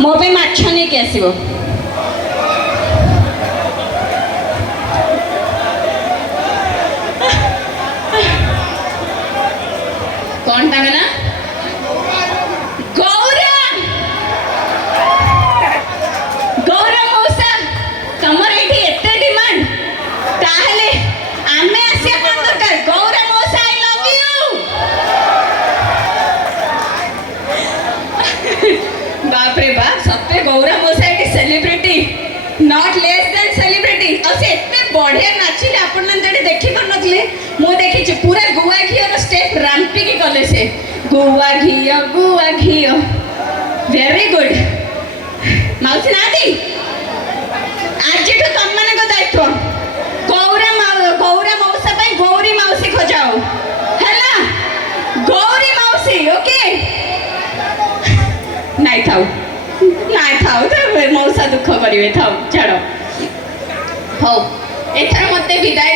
मो पे माछ नहीं के आसीबो कौन था ना गौरा गौरा मौसा तमर एठी एते डिमांड ताहले आमे आसे कोन दरकार गौरा मौसा आई लव यू बाप रे बाप सत्य गौरा मौसा एठी celebrity not less than celebrity असे एते बढ़िया नाचिले आपण मन जडे देखि कर नथले मो देखि छ पूरा गुआ घियो रो स्टेप राम्पी की कले से गुआ घियो वेरी गुड माउसी नाती आज तो तुम मन को दायित्व गौरा मौसा पे गौरी मौसी खोजाओ हैला गौरी मौसी ओके नाइ थाउ तो मौसा दुख करिवे थाउ छाड़ो हो एथर मते विदाय